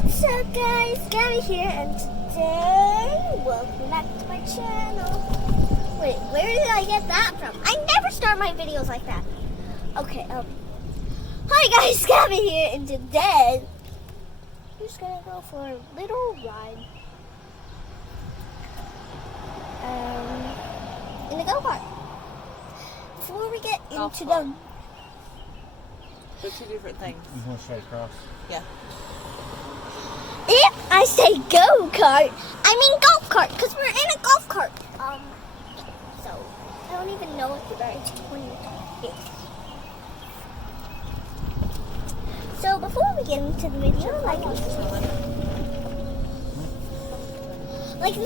What's up, guys? Gabby here, and today, welcome back to my channel. Wait, where did I get that from? I never start my videos like that. Okay, hi guys, Gabby here, and today, we're just gonna go for a little ride. In the go-kart. Before we get into the... They're two different things. You want to straight across? Yeah. If I say go-kart, I mean golf cart, because we're in a golf cart. So, I don't even know what the right one is. So, before we get into the video, like and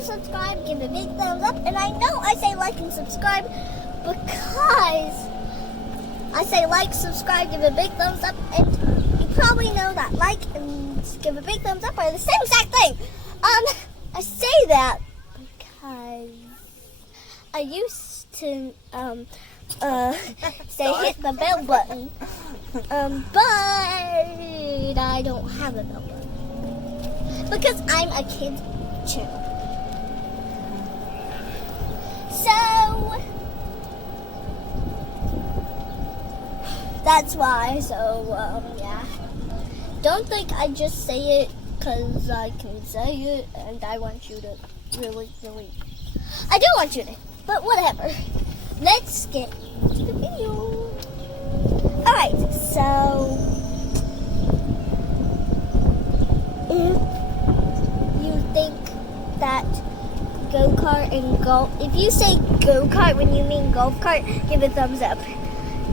subscribe, give a big thumbs up, and I know I say like and subscribe because I say like, subscribe, give a big thumbs up, and you probably know that like and give a big thumbs up are the same exact thing. I say that because I used to say hit the bell button, but I don't have a bell button because I'm a kid's channel. So that's why. So yeah. Don't think I just say it because I can say it and I want you to really. I do want you to, but whatever. Let's get into the video. Alright, so if you think that go-kart and golf, if you say go-kart when you mean golf cart, give a thumbs up.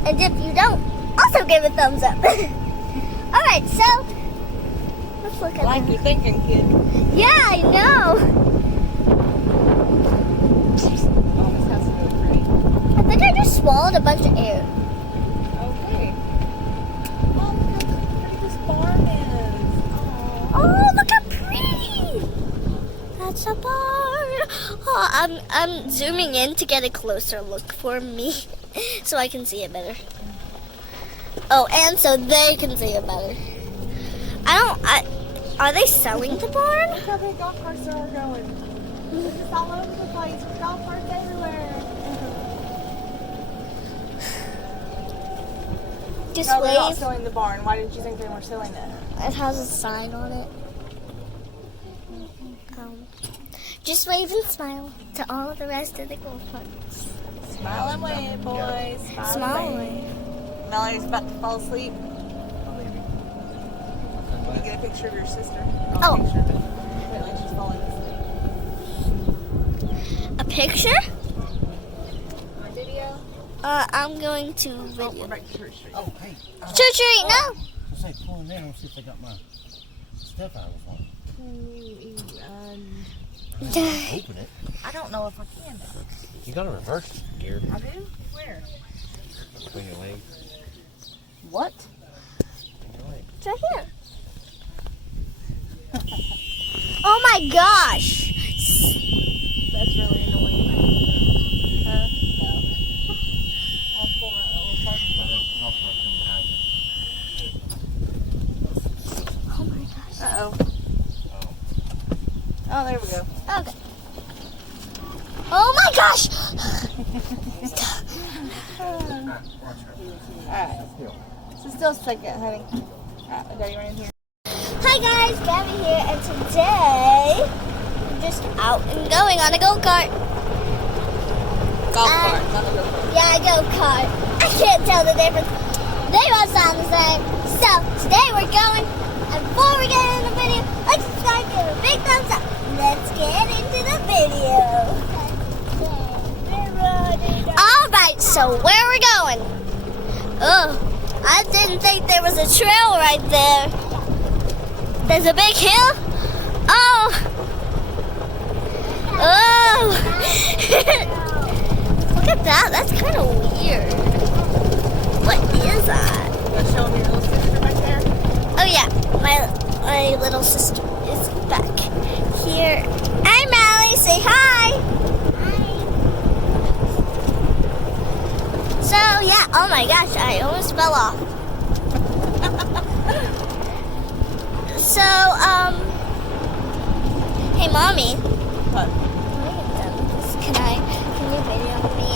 And if you don't, also give a thumbs up. Alright, so let's look at Like you're thinking, kid. Yeah, I know. Oh, this house is really pretty. I think I just swallowed a bunch of air. Okay. Oh, look how pretty this barn is. Oh, look how pretty! That's a barn. Oh, I'm zooming in to get a closer look for me, so I can see it better. Oh, and so they can see it better. Are they selling the barn? Look how many golf carts there are going. They're just all over the place with golf carts everywhere. Just No, they're not wave. selling the barn. Why did you think they were selling it? It has a sign on it. Just wave and smile to all the rest of the golf carts. Smile and wave, boys. Smile and and wave. wave. Melody's about to fall asleep. Can you get a picture of your sister? Oh. Picture of it. Wait, like she's falling asleep. A picture? On video? I'm going to Oh, video. we're back to Church Street. Oh, hey. Church Street, no. I say pull in there and see if they got my stuff out of the phone. Open it. I don't know if I can now. You got a reverse gear I do? Where? between your legs. What? It's right here. Oh my gosh. That's really annoying. No. I'll pull that Oh my gosh. Uh-oh. Oh, there we go. Okay. Oh my gosh. Alright. So still a second, honey. Alright, I got you right in here. Hi guys, Gabby here, and today we're just out and going on a go-kart. Golf cart, not a go-kart. Yeah, a go-kart. I can't tell the difference. They both sound the same. So, today we're going, and before we get into the video, like, subscribe, give a big thumbs up. Let's get into the video. Alright, so where are we going? Oh, I didn't think there was a trail right there. There's a big hill? Oh! Oh! Look at that. That's kind of weird. What is that? You want to show them your little sister back there? Oh yeah, my little sister is back here. Hi, Mally. Say hi. Hi. So yeah. Oh my gosh, I almost fell off. So Hey, Mommy. What? Can you video me?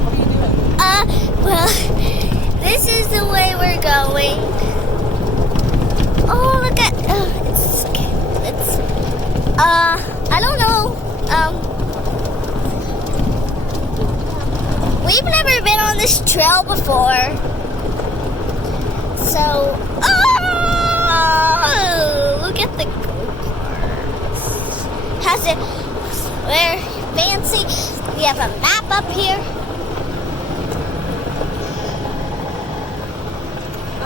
What are you doing? Well, this is the way we're going. Oh, look at, it's, I don't know, we've never been on this trail before. So, oh, look at the go-karts. Has it, very fancy. We have a map up here.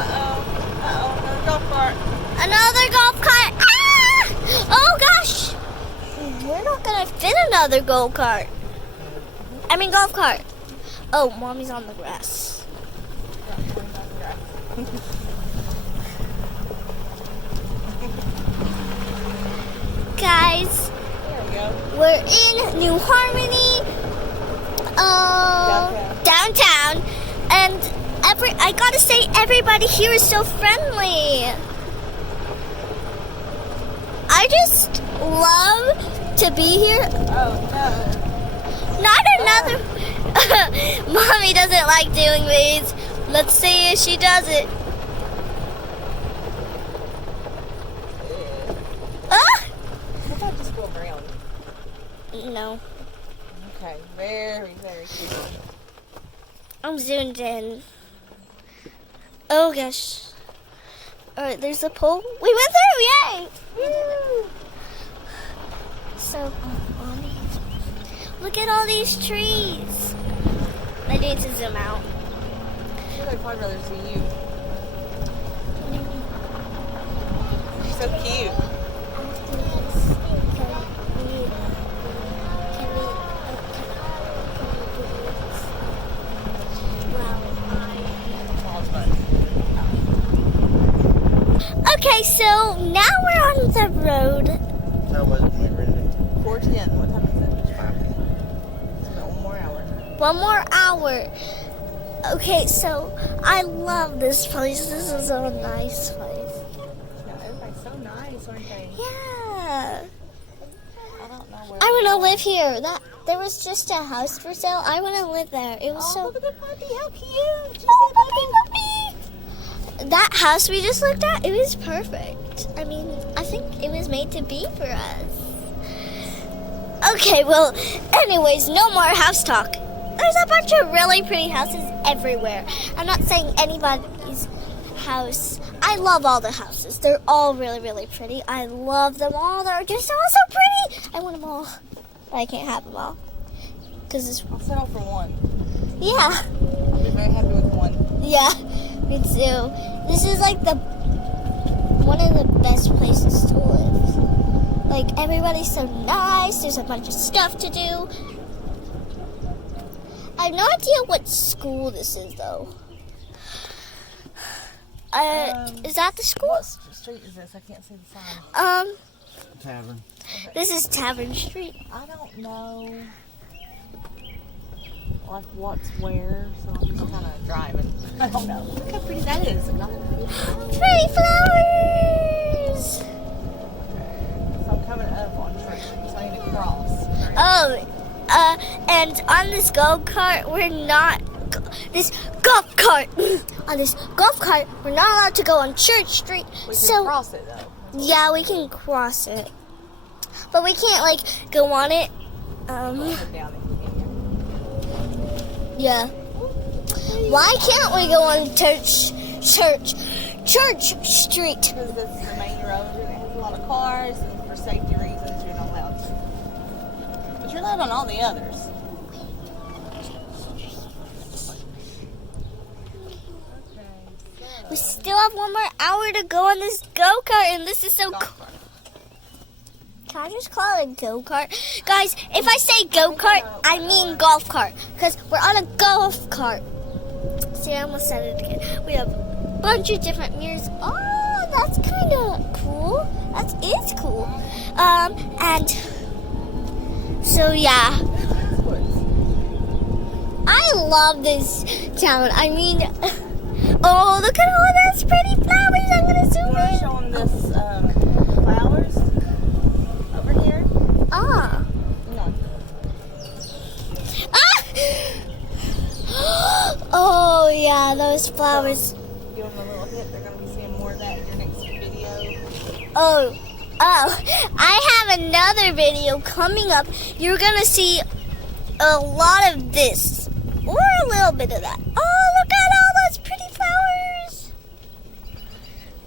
Another golf cart. Another golf cart. Ah! Oh gosh. We're not gonna fit another golf cart. Golf cart. Oh, Mommy's on the grass. Guys, There we go. we're in New Harmony, downtown, and I gotta say, everybody here is so friendly. I just love to be here. Oh, no. Not another. Mommy doesn't like doing these. Let's see if she does it. Ah! How about just go around? No, Okay, very, very cute. I'm zoomed in. Oh gosh. Alright, there's a pole. We went through, yay! Woo! So, Mommy, look at all these trees. I need to zoom out. I feel like I'd probably rather see you. You're so cute. Okay, so now we're on the road. How was it? 4:10. What time is it? It's 5. It's about 1 more hour. One more hour. Okay, so I love this place. This is a nice place. Yeah, everybody's so nice, aren't they? Yeah. I don't know where. I want to live here. There was just a house for sale. I want to live there. It was so. Look at the puppy. How cute. Oh, puppy. That house we just looked at, it was perfect. I think it was made to be for us. Okay, well, anyways, no more house talk. There's a bunch of really pretty houses everywhere. I'm not saying anybody's house. I love all the houses. They're all really, really pretty. I love them all. They're just all so pretty. I want them all, but I can't have them all. Because it's, I'll settle for one. yeah. I'll be very happy with one. Yeah, me too. This is like one of the best places to live. Like, everybody's so nice. There's a bunch of stuff to do. I have no idea what school this is, though. Is that the school? What street is this? I can't see the sign. Tavern. This is Tavern Street. I don't know. Like what's where, so I'm just kind of driving. I don't know. Look how pretty that is. Pretty flowers! So I'm coming up on Church Street, so I need to cross. Oh, and on this go-kart, we're not, this golf cart, on this golf cart, we're not allowed to go on Church Street. We can cross it though. Yeah, we can cross it. But we can't, like, go on it. Down it, Yeah. Why can't we go on Church Street? because this is the main road and it has a lot of cars, and for safety reasons, you're not allowed to. But you're allowed on all the others. We still have 1 more hour to go on this go-kart, and this is so cool. Can I just call it a go-kart? Guys, if I say go-kart, I mean golf cart. Because we're on a golf cart. See, I almost said it again. We have a bunch of different mirrors. Oh, that's kind of cool. That is cool. And so, yeah. I love this town. Oh, look at all those pretty flowers. I'm going to zoom You want to in. show them this flowers? Yeah, those flowers. Give them a little hint. They're going to be seeing more of that in your next video. Oh, I have another video coming up. You're going to see a lot of this, or a little bit of that. Oh, look at all those pretty flowers.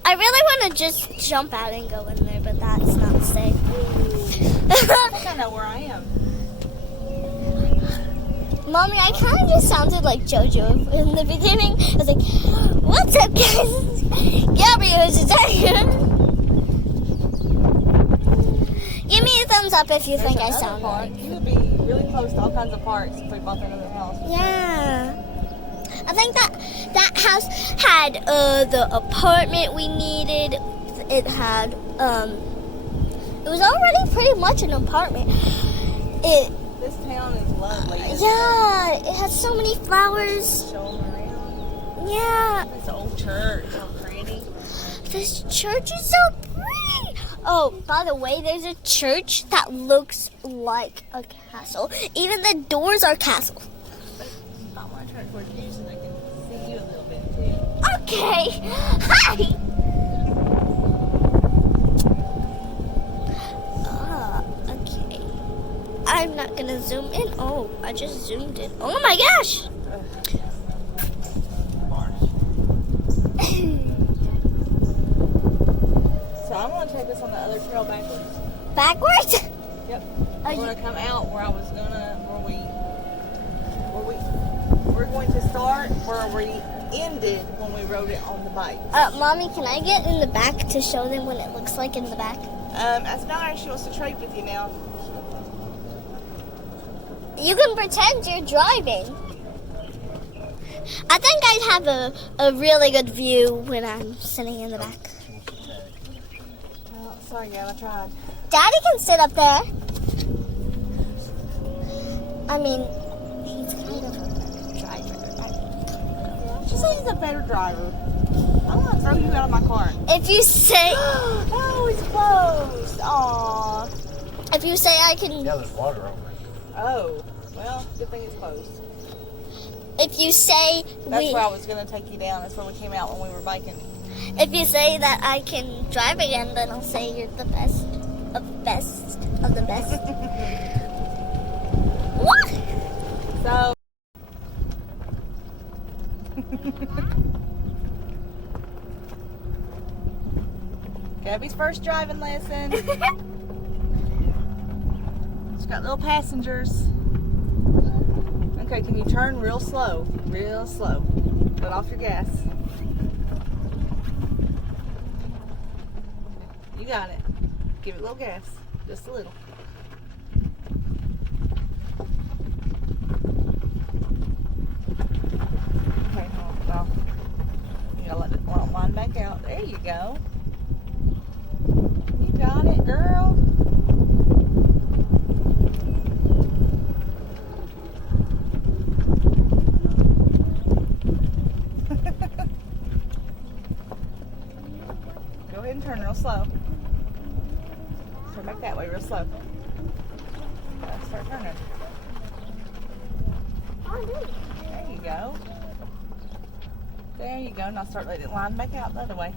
I really want to just jump out and go in there, but that's not safe. I think I know where I am. Mommy, I kind of just sounded like JoJo in the beginning. I was like, what's up, guys? Gabby was here. Give me a thumbs up if you think I sound park. right. You would be really close to all kinds of parks if we bought that other house. Yeah. I think that house had the apartment we needed. It had, it was already pretty much an apartment. This town is lovely. Yeah, it has so many flowers. Show them around. Yeah. This old church, how pretty. This church is so pretty. Oh, by the way, there's a church that looks like a castle. Even the doors are castles. I want to turn towards you so they can see you a little bit too. Okay. Hi. Okay. I'm not gonna zoom in. Oh, I just zoomed in. Oh my gosh. So I'm going to take us on the other trail backwards. Backwards? Yep. Are We're you- going to come out where I was going to, we're going to start where we ended when we rode it on the bike. Mommy, can I get in the back to show them what it looks like in the back? Asnara, she wants to trade with you now. You can pretend you're driving. I think I'd have a really good view when I'm sitting in the back. Oh, sorry, Gab, I tried. Daddy can sit up there. I mean, he's kind of a driver. She said he's a better driver. I'm going to throw you out of my car. If you say, Oh, it's closed. Aw. if you say I can, Yeah, there's water over it. Oh, well, good thing it's closed. if you say That's where I was going to take you down. That's where we came out when we were biking. if you say that I can drive again, then I'll say you're the best of the best. What? So. Gabby's first driving lesson. She's got little passengers. Okay, can you turn real slow? Real slow. Let off your gas. You got it. Give it a little gas. Just a little. Okay, well, you gotta let it line back out. There you go. You got it, girl. Go ahead and turn real slow. Turn back that way real slow. Start turning. There you go. There you go. Now start letting it line back out the other way.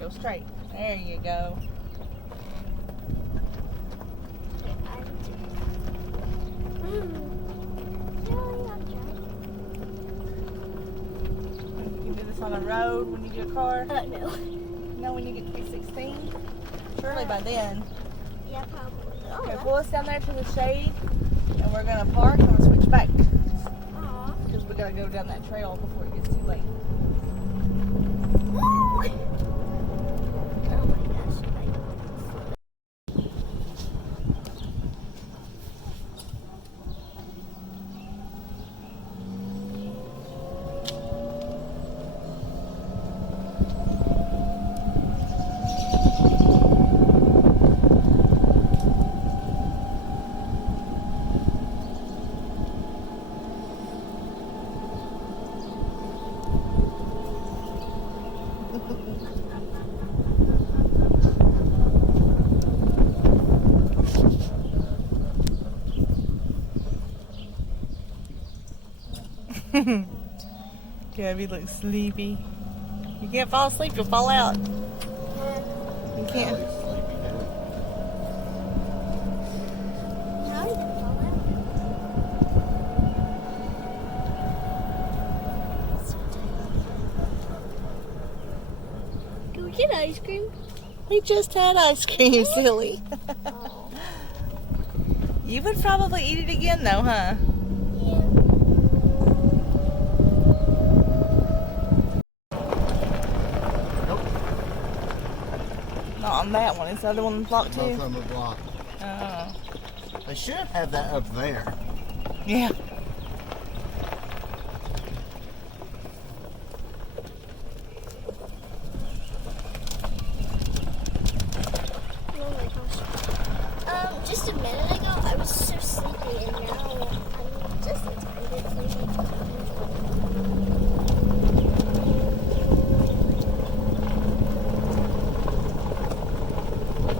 Go straight. There you go. You can do this on the road when you get a car. No. You know when you get to be 16? Surely by then. Yeah, probably. Oh, Okay, pull us down there to the shade, and we're gonna park and we'll switch back aw. because we gotta go down that trail before it gets too late. Oh my gosh. Gabby looks sleepy. You can't fall asleep, you'll fall out. You can't. He's sleepy now. How are you gonna fall out? Can we get ice cream? We just had ice cream, silly. Oh. You would probably eat it again though, huh? Yeah. Nope. Not on that one. Is the other one blocked Both of too? them are blocked. Oh. They should have that up there. Yeah. Oh my gosh. Just a minute ago, I was so sleepy, and now I'm just a tiny bit sleepy.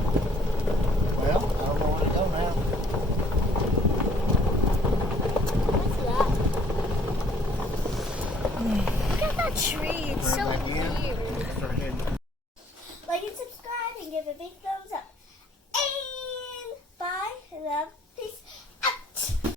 Well, I don't know where to go now. What's that? Look at that tree. It's Turn so back in. weird.